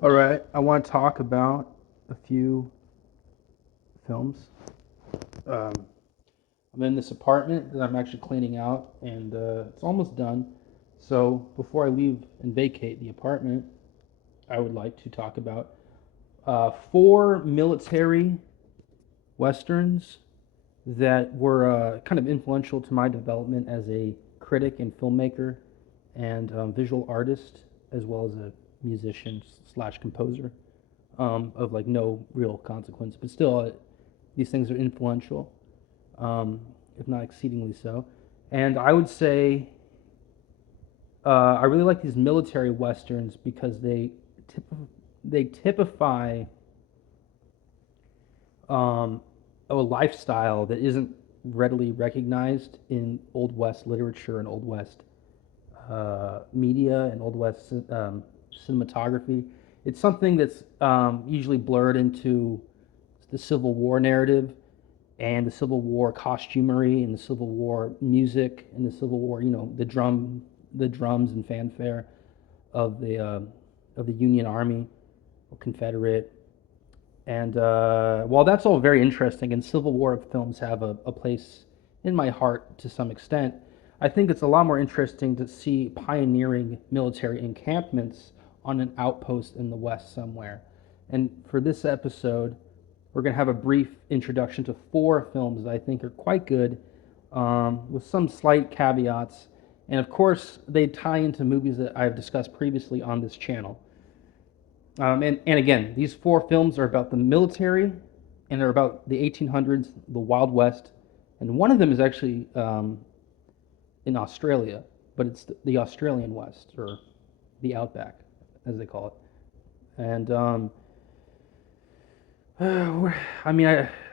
All right, I want to talk about a few films. Um, I'm in this apartment that I'm actually cleaning out, and it's almost done. So before I leave and vacate the apartment, I would like to talk about four military westerns that were kind of influential to my development as a critic and filmmaker and visual artist, as well as a musician slash composer of like no real consequence, but still, these things are influential, if not exceedingly so. And I would say I really like these military westerns because they typify um, a lifestyle that isn't readily recognized in Old West literature and Old West media and Old West cinematography. It's something that's usually blurred into the Civil War narrative and the Civil War costumery and the Civil War music and the Civil War, the drums and fanfare of the Union Army or Confederate. And while that's all very interesting, and Civil War films have a place in my heart to some extent, I think it's a lot more interesting to see pioneering military encampments on an outpost in the West somewhere. And for this episode, we're going to have a brief introduction to four films that I think are quite good, with some slight caveats. And of course, they tie into movies that I've discussed previously on this channel. And again, these four films are about the military, and they're about the 1800s, the Wild West, and one of them is actually in Australia, but it's the Australian West, or the Outback, as they call it. And I mean,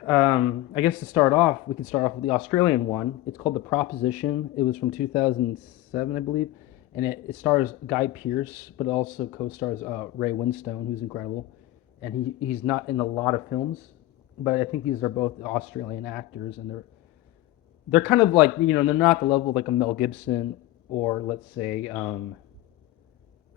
I guess to start off, we can start off with the Australian one. It's called The Proposition. It was from 2007, I believe, and it stars Guy Pearce, but it also co-stars Ray Winstone, who's incredible, and he's not in a lot of films, but I think these are both Australian actors, and they're kind of like they're not the level of like a Mel Gibson or let's say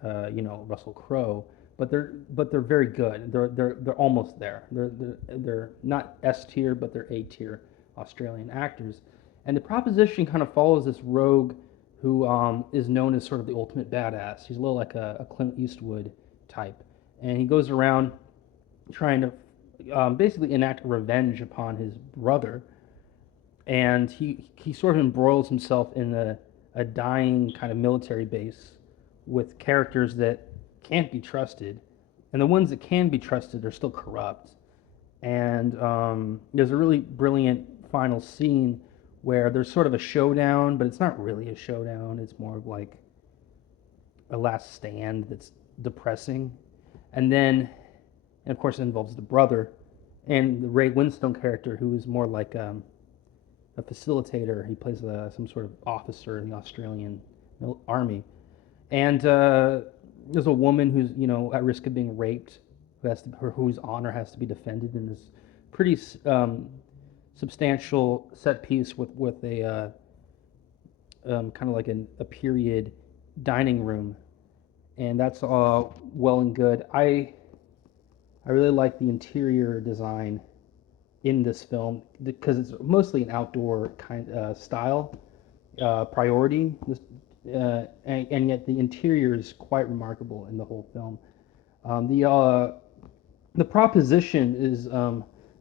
Russell Crowe, but they're very good. They're almost there. They're not S tier, but they're A tier Australian actors. And the proposition kind of follows this rogue who is known as sort of the ultimate badass. He's a little like a Clint Eastwood type, and he goes around trying to basically enact revenge upon his brother, and he sort of embroils himself in a dying kind of military base with characters that can't be trusted, and the ones that can be trusted are still corrupt. And there's a really brilliant final scene where there's sort of a showdown, but it's not really a showdown. It's more of like a last stand that's depressing. And then, and of course, it involves the brother and the Ray Winstone character, who is more like a facilitator. He plays some sort of officer in the Australian army, and there's a woman who's at risk of being raped, whose honor has to be defended in this pretty substantial set piece with a kind of like a period dining room, and that's all well and good. I really like the interior design in this film because it's mostly an outdoor kind style priority, and yet the interior is quite remarkable in the whole film. The proposition is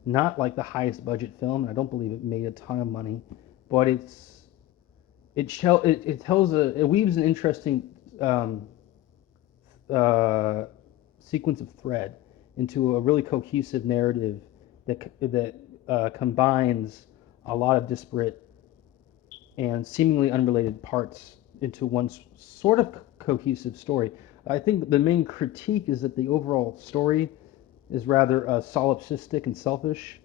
not like the highest budget film, and I don't believe it made a ton of money, but it tells it weaves an interesting um, uh, sequence of thread into a really cohesive narrative that combines a lot of disparate and seemingly unrelated parts into one sort of cohesive story. I think the main critique is that the overall story is rather solipsistic and selfish,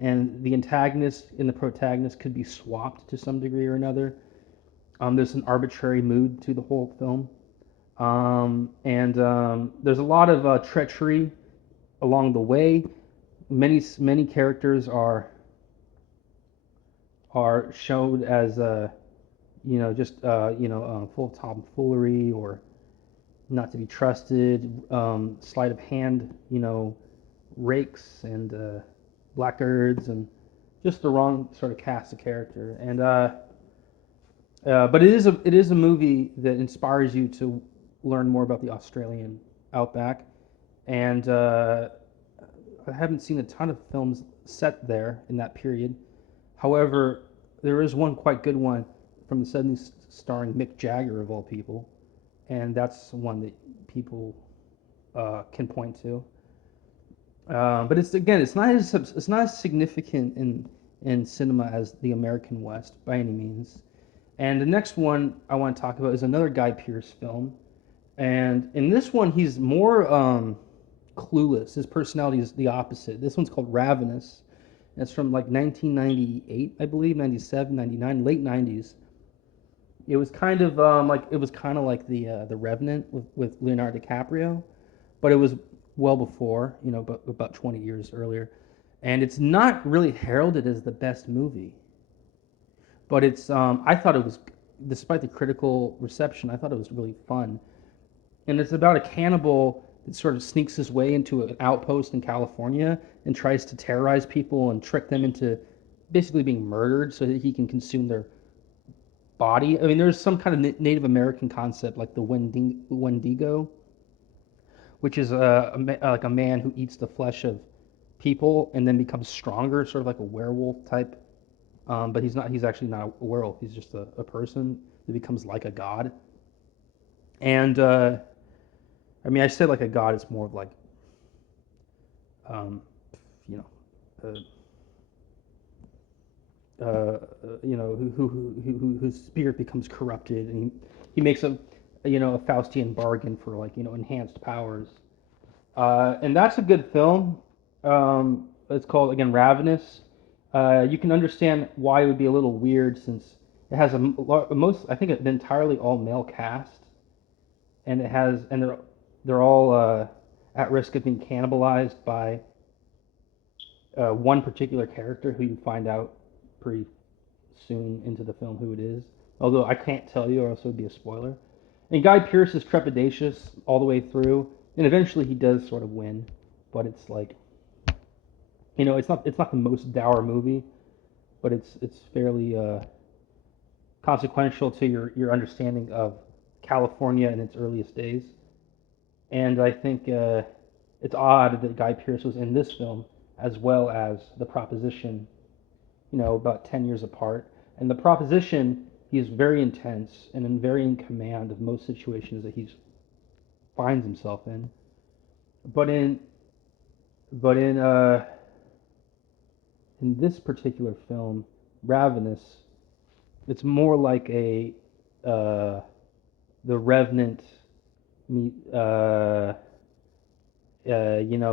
and the antagonist and the protagonist could be swapped to some degree or another. There's an arbitrary mood to the whole film, and there's a lot of treachery along the way. Many characters are shown as just full of tomfoolery, or not to be trusted, sleight of hand, rakes and blackguards, and just the wrong sort of cast of character. And but it is a movie that inspires you to learn more about the Australian outback. And I haven't seen a ton of films set there in that period. However, there is one quite good one from the 70s starring Mick Jagger, of all people, and that's one that people can point to. But it's not as significant in cinema as the American West by any means. And the next one I want to talk about is another Guy Pearce film, and in this one he's more clueless. His personality is the opposite. This one's called Ravenous. And it's from like 1998, I believe, 97, 99, late 90s. It was kind of like the Revenant with Leonardo DiCaprio, but it was well before, but about 20 years earlier. And it's not really heralded as the best movie, but I thought it was, despite the critical reception, I thought it was really fun. And it's about a cannibal that sort of sneaks his way into an outpost in California and tries to terrorize people and trick them into basically being murdered so that he can consume their body. I mean, there's some kind of Native American concept like the Wendigo, which is like a man who eats the flesh of people and then becomes stronger, sort of like a werewolf type. But he's not. He's actually not a werewolf. He's just a person that becomes like a god. And I mean, I say like a god. It's more of like, um, you know, whose spirit becomes corrupted, and he makes a Faustian bargain for like enhanced powers. And that's a good film. It's called again Ravenous. You can understand why it would be a little weird since it has most I think an entirely all male cast, and they're all at risk of being cannibalized by one particular character who you find out pretty soon into the film who it is. Although I can't tell you, or else it would be a spoiler. And Guy Pearce is trepidatious all the way through, and eventually he does sort of win, but it's like, it's not the most dour movie, but it's fairly consequential to your understanding of California in its earliest days. And I think it's odd that Guy Pearce was in this film as well as The Proposition, about 10 years apart. And The Proposition, he's very intense and very in command of most situations that he finds himself in. But in this particular film, Ravenous, it's more like the Revenant meet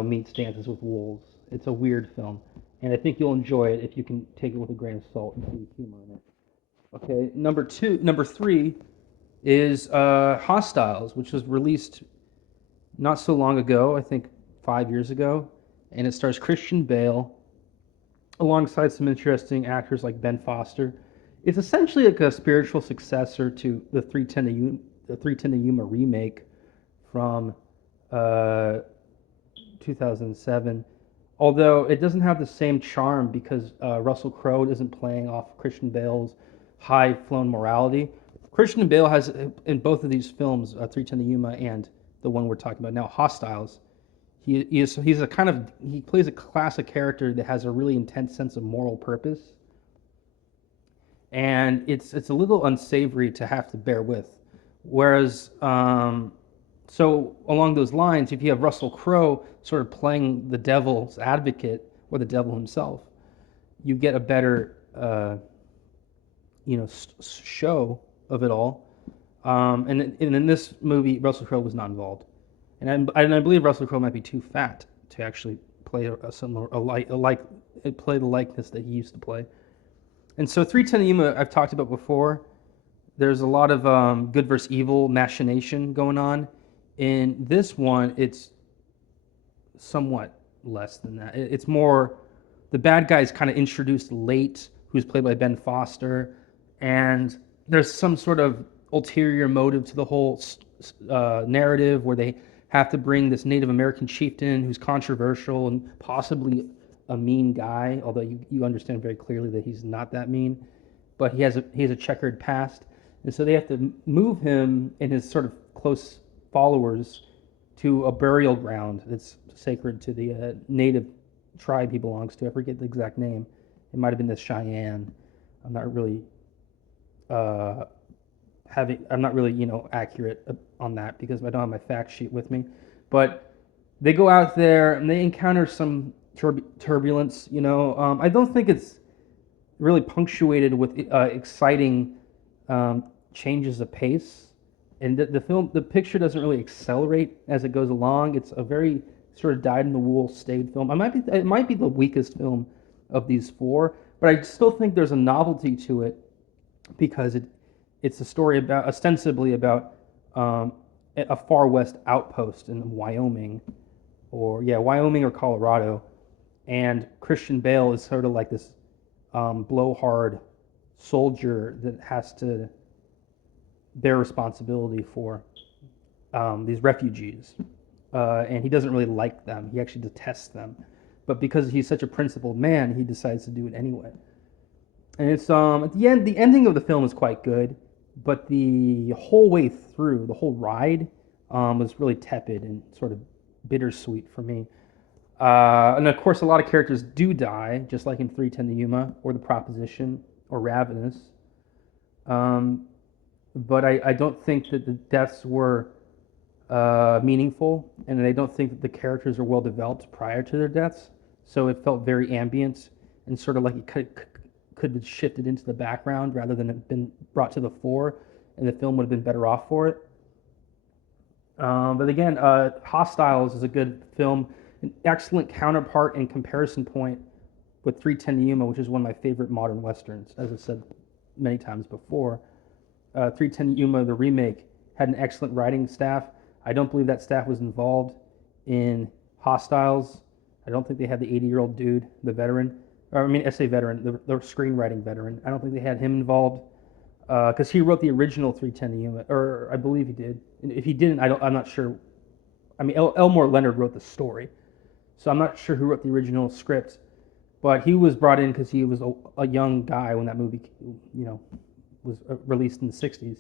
meets Dances with Wolves. It's a weird film, and I think you'll enjoy it if you can take it with a grain of salt and see humor in it. Okay, number three is Hostiles, which was released not so long ago, I think 5 years ago, and it stars Christian Bale alongside some interesting actors like Ben Foster. It's essentially like a spiritual successor to the 310 to Yuma remake from uh, 2007. Although it doesn't have the same charm because Russell Crowe isn't playing off Christian Bale's high-flown morality. Christian Bale has in both of these films, 310 to Yuma and the one we're talking about now, Hostiles. He plays a classic character that has a really intense sense of moral purpose, and it's a little unsavory to have to bear with. Whereas, so along those lines, if you have Russell Crowe sort of playing the devil's advocate or the devil himself, you get a better, show of it all. And in this movie, Russell Crowe was not involved, and I believe Russell Crowe might be too fat to actually play play the likeness that he used to play. And so 310 Yuma, I've talked about before. There's a lot of good versus evil machination going on. In this one, it's somewhat less than that. It's more the bad guy is kind of introduced late, who's played by Ben Foster, and there's some sort of ulterior motive to the whole narrative where they have to bring this Native American chieftain who's controversial and possibly a mean guy, although you understand very clearly that he's not that mean, but he has a checkered past, and so they have to move him and his sort of close followers to a burial ground that's sacred to the native tribe he belongs to. I forget the exact name. It might have been the Cheyenne. I'm not really uh, I'm not really accurate on that because I don't have my fact sheet with me. But they go out there and they encounter some turbulence. I don't think it's really punctuated with exciting changes of pace, and the picture doesn't really accelerate as it goes along. It's a very sort of dyed-in-the-wool, staid film. It might be the weakest film of these four, but I still think there's a novelty to it because it's a story about ostensibly about a far west outpost in Wyoming, Wyoming or Colorado, and Christian Bale is sort of like this blowhard soldier that has to bear responsibility for these refugees, and he doesn't really like them. He actually detests them, but because he's such a principled man, he decides to do it anyway. And it's at the end, the ending of the film is quite good, but the whole way through, the whole ride was really tepid and sort of bittersweet for me. And of course, a lot of characters do die, just like in 3:10 to Yuma or The Proposition or Ravenous. But I don't think that the deaths were meaningful, and I don't think that the characters are well developed prior to their deaths. So it felt very ambient and sort of like it could have shifted into the background rather than have been brought to the fore, and the film would have been better off for it. But again, Hostiles is a good film, an excellent counterpart and comparison point with 3:10 to Yuma, which is one of my favorite modern westerns, as I said many times before. 3:10 to Yuma, the remake, had an excellent writing staff. I don't believe that staff was involved in Hostiles. I don't think they had the 80-year-old dude, the veteran. I say veteran, the screenwriting veteran. I don't think they had him involved because he wrote the original 3:10 to Yuma, or I believe he did. And if he didn't, I'm not sure. I mean, Elmore Leonard wrote the story, so I'm not sure who wrote the original script. But he was brought in because he was a young guy when that movie, was released in the 60s,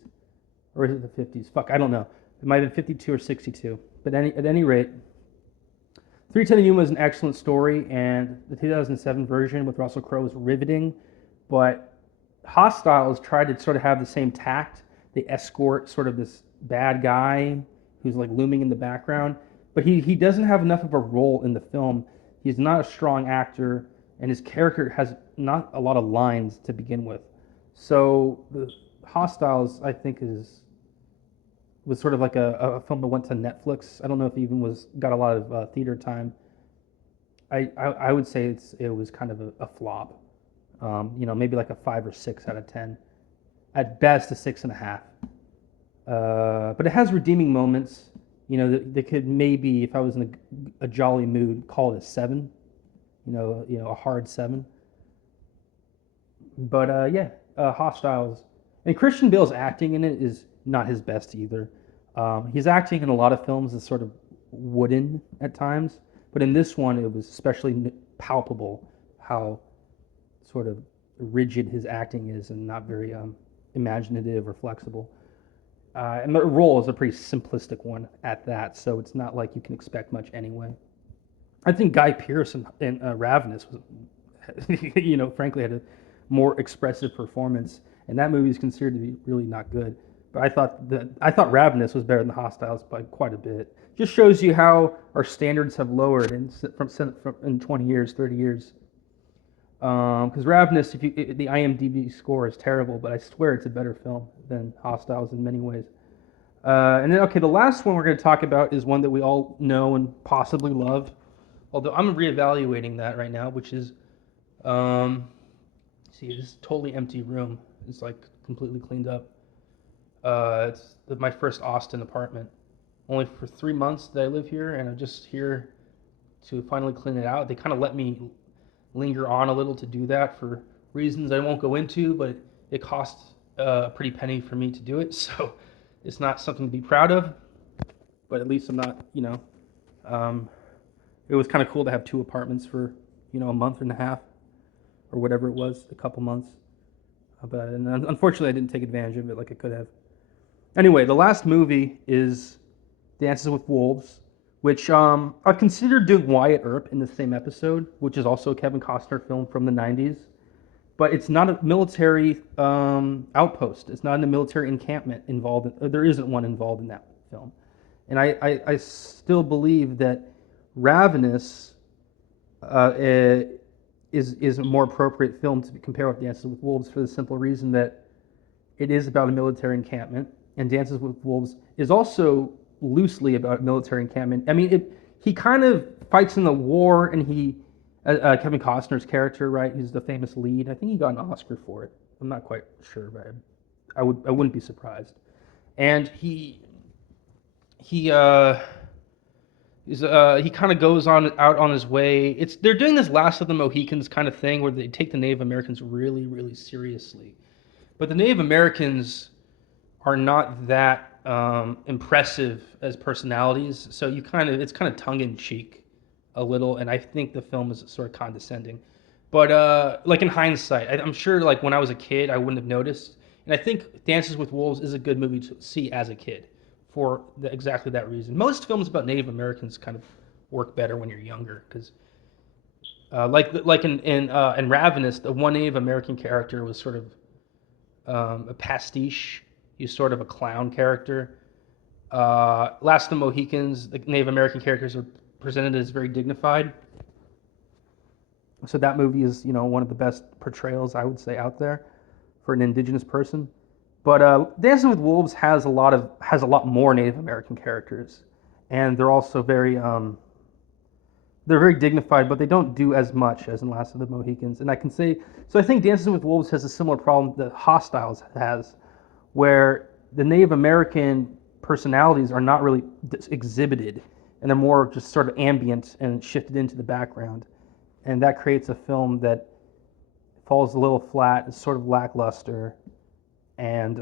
or is it the 50s? Fuck, I don't know. It might have been 52 or 62. But at any rate, 3:10 to Yuma is an excellent story, and the 2007 version with Russell Crowe is riveting. But Hostiles tried to sort of have the same tact. They escort sort of this bad guy who's like looming in the background, but he doesn't have enough of a role in the film. He's not a strong actor, and his character has not a lot of lines to begin with. So the Hostiles, I think, was sort of like a film that went to Netflix. I don't know if it even got a lot of theater time. I would say it was kind of a flop. Maybe like a 5 or 6 out of 10. At best, a 6.5. But it has redeeming moments. They could maybe, if I was in a jolly mood, call it a 7. A hard 7. But Hostiles. And Christian Bale's acting in it is not his best either. His acting in a lot of films is sort of wooden at times, but in this one it was especially palpable how sort of rigid his acting is and not very imaginative or flexible. And the role is a pretty simplistic one at that, so it's not like you can expect much anyway. I think Guy Pearce in Ravenous was, frankly had a more expressive performance, and that movie is considered to be really not good. But I thought Ravenous was better than Hostiles by quite a bit. Just shows you how our standards have lowered in 20 years, 30 years. Because Ravenous, the IMDb score is terrible, but I swear it's a better film than Hostiles in many ways. And then, the last one we're going to talk about is one that we all know and possibly love, although I'm reevaluating that right now, which is, this totally empty room. It's like completely cleaned up. It's my first Austin apartment. Only for 3 months that I live here, and I'm just here to finally clean it out. They kind of let me linger on a little to do that for reasons I won't go into, but it costs a pretty penny for me to do it. So It's not something to be proud of, but at least I'm not, um, it was kind of cool to have two apartments for, a month and a half or whatever it was, a couple months. But and unfortunately, I didn't take advantage of it like I could have. Anyway, the last movie is Dances with Wolves, which I've considered doing Wyatt Earp in the same episode, which is also a Kevin Costner film from the 90s. But it's not a military outpost. It's not a military encampment involved. There isn't one involved in that film. And I still believe that Ravenous is a more appropriate film to compare with Dances with Wolves for the simple reason that it is about a military encampment, and Dances with Wolves is also loosely about military encampment. I mean, he kind of fights in the war, and Kevin Costner's character, right? He's the famous lead. I think he got an Oscar for it. I'm not quite sure, but I wouldn't be surprised. And he kind of goes out on his way. They're doing this Last of the Mohicans kind of thing where they take the Native Americans really, really seriously. But the Native Americans are not that impressive as personalities, so it's kind of tongue in cheek a little, and I think the film is sort of condescending. But like in hindsight, I'm sure like when I was a kid, I wouldn't have noticed. And I think Dances with Wolves is a good movie to see as a kid for exactly that reason. Most films about Native Americans kind of work better when you're younger because, in Ravenous, the one Native American character was sort of a pastiche. He's sort of a clown character. Last of the Mohicans, the Native American characters are presented as very dignified. So that movie is, one of the best portrayals I would say out there for an indigenous person. But Dancing with Wolves has a lot more Native American characters, and they're also they're very dignified, but they don't do as much as in Last of the Mohicans. And I can say so. I think Dancing with Wolves has a similar problem that Hostiles has, where the Native American personalities are not really exhibited, and they're more just sort of ambient and shifted into the background, and that creates a film that falls a little flat, is sort of lackluster, and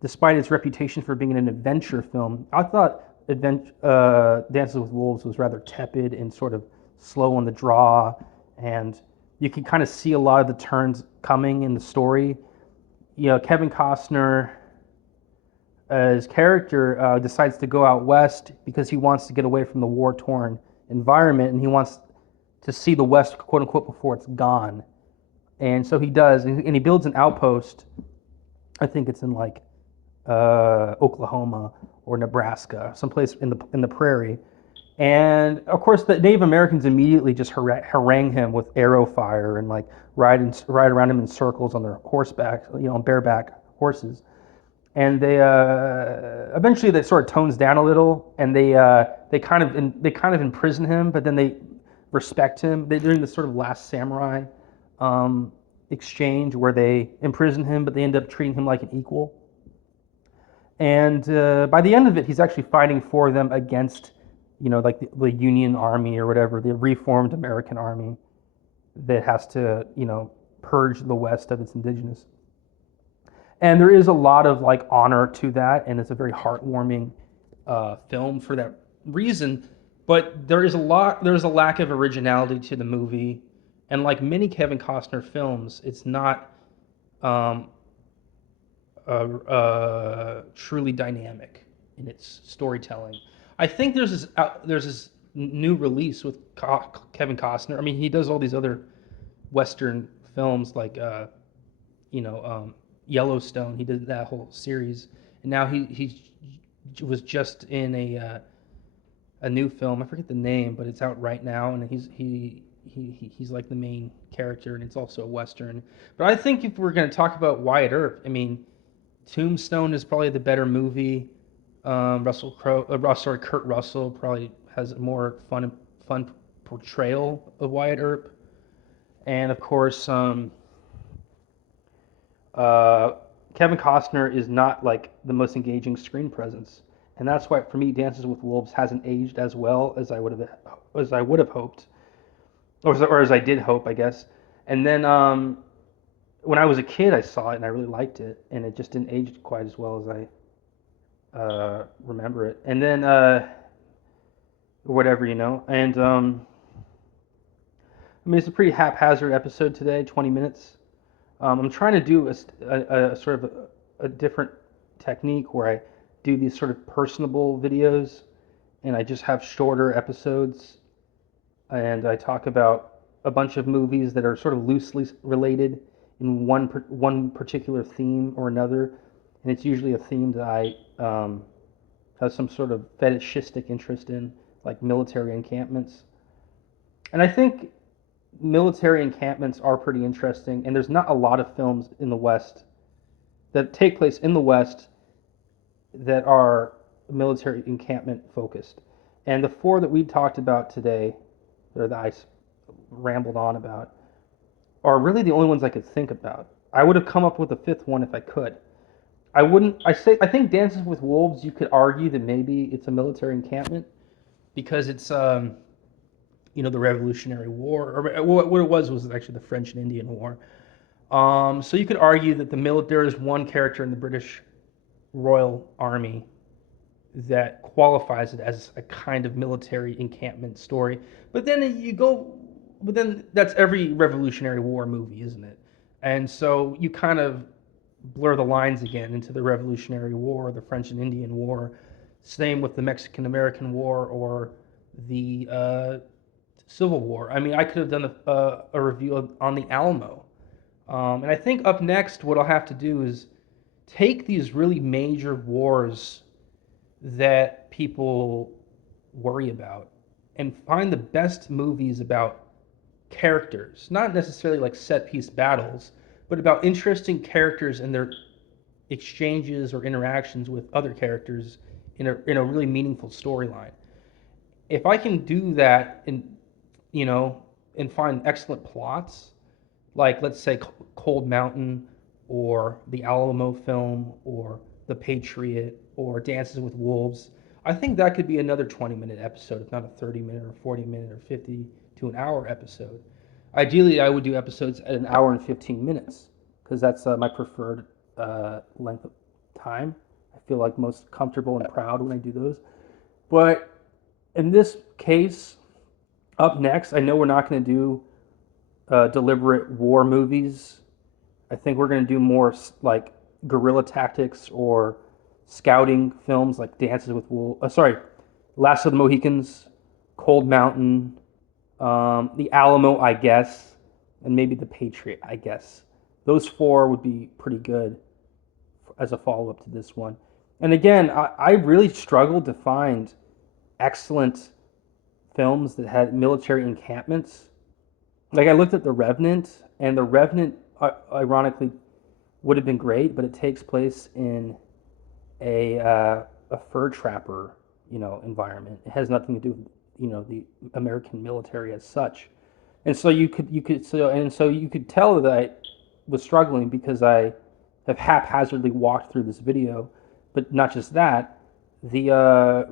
despite its reputation for being an adventure film, I thought Dances with Wolves was rather tepid and sort of slow on the draw, and you can kind of see a lot of the turns coming in the story. Kevin Costner, his character, decides to go out west because he wants to get away from the war-torn environment, and he wants to see the West, quote unquote, before it's gone. And so he does, and he builds an outpost. I think it's in like Oklahoma or Nebraska, someplace in the prairie. And of course, the Native Americans immediately just harangue him with arrow fire and like ride around him in circles on their horseback, on bareback horses. And they eventually that sort of tones down a little, and they kind of imprison him, but then they respect him. They're doing this sort of Last Samurai exchange where they imprison him, but they end up treating him like an equal. And by the end of it, he's actually fighting for them against, like the Union Army or whatever, the reformed American army that has to, purge the West of its indigenous. And there is a lot of like honor to that, and it's a very heartwarming film for that reason. But there's a lack of originality to the movie, and like many Kevin Costner films, it's not truly dynamic in its storytelling. I think there's this new release with Kevin Costner. I mean, he does all these other Western films like Yellowstone. He did that whole series, and now he was just in a new film. I forget the name, but it's out right now, and he's like the main character, and it's also a Western. But I think if we're going to talk about Wyatt Earp, I mean, Tombstone is probably the better movie. Kurt Russell probably has a more fun portrayal of Wyatt Earp, and of course, Kevin Costner is not like the most engaging screen presence, and that's why for me, Dances with Wolves hasn't aged as well as I would have hoped, or as I did hope, I guess. And then when I was a kid, I saw it and I really liked it, and it just didn't age quite as well as I remember it. And then whatever, And I mean, it's a pretty haphazard episode today, 20 minutes. I'm trying to do a sort of a different technique where I do these sort of personable videos, and I just have shorter episodes, and I talk about a bunch of movies that are sort of loosely related in one particular theme or another, and it's usually a theme that I have some sort of fetishistic interest in, like military encampments. And I think military encampments are pretty interesting, and there's not a lot of films in the West that take place in the West that are military encampment focused. And the four that we talked about today, or that I rambled on about, are really the only ones I could think about. I would have come up with a fifth one if I could. I wouldn't. I think Dances with Wolves. You could argue that maybe it's a military encampment because it's the Revolutionary War, or what it was actually the French and Indian War. So you could argue that there is one character in the British Royal Army that qualifies it as a kind of military encampment story. But then that's every Revolutionary War movie, isn't it? And so you kind of blur the lines again into the Revolutionary War, the French and Indian War. Same with the Mexican American War or the Civil War. I mean, I could have done a review on the Alamo. And I think up next, what I'll have to do is take these really major wars that people worry about and find the best movies about characters, not necessarily like set piece battles, but about interesting characters and their exchanges or interactions with other characters in a really meaningful storyline. If I can do that and find excellent plots, like let's say Cold Mountain or the Alamo film or The Patriot or Dances with Wolves, I think that could be another 20-minute episode, if not a 30-minute or 40-minute or 50 to an hour episode. Ideally, I would do episodes at an hour and 15 minutes because that's my preferred length of time. I feel like most comfortable and proud when I do those. But in this case, up next, I know we're not going to do deliberate war movies. I think we're going to do more like guerrilla tactics or scouting films like Dances with Wolves. Last of the Mohicans, Cold Mountain, the Alamo, I guess, and maybe The Patriot, I guess. Those four would be pretty good as a follow-up to this one. And again, I really struggled to find excellent films that had military encampments. Like I looked at The Revenant, and The Revenant, ironically, would have been great, but it takes place in a fur trapper, environment. It has nothing to do with the American military as such. And so you could tell that I was struggling because I have haphazardly walked through this video. But not just that, the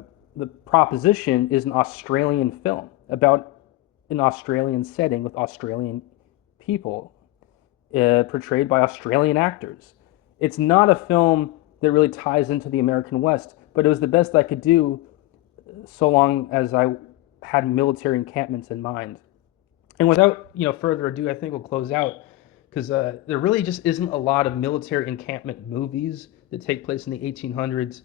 proposition is an Australian film about an Australian setting with Australian people portrayed by Australian actors. It's not a film that really ties into the American West, but it was the best I could do so long as I had military encampments in mind. And without further ado, I think we'll close out because there really just isn't a lot of military encampment movies that take place in the 1800s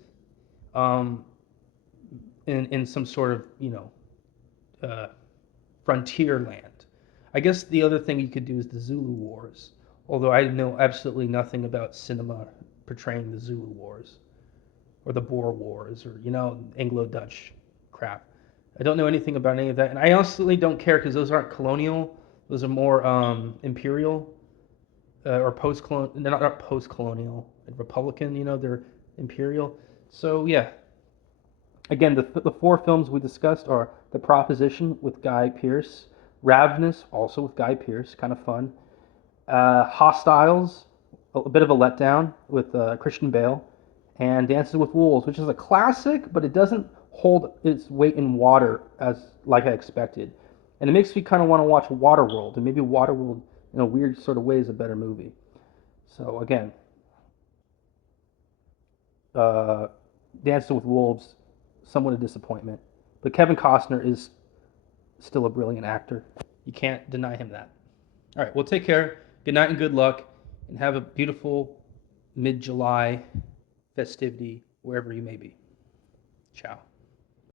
in some sort of frontier land. I guess the other thing you could do is the Zulu Wars, although I know absolutely nothing about cinema portraying the Zulu Wars or the Boer Wars or Anglo-Dutch crap. I don't know anything about any of that, and I honestly don't care because those aren't colonial. Those are more imperial or post-colonial. They're not post-colonial. Republican, they're imperial. So yeah. Again, the four films we discussed are The Proposition with Guy Pearce, Ravenous, also with Guy Pearce, kind of fun, Hostiles, a bit of a letdown with Christian Bale, and Dances with Wolves, which is a classic, but it doesn't hold its weight in water like I expected. And it makes me kind of want to watch Waterworld, and maybe Waterworld in a weird sort of way is a better movie. So again, Dancing with Wolves, somewhat a disappointment, but Kevin Costner is still a brilliant actor. You can't deny him that. All right, well, take care. Good night and good luck, and have a beautiful mid-July festivity wherever you may be. Ciao.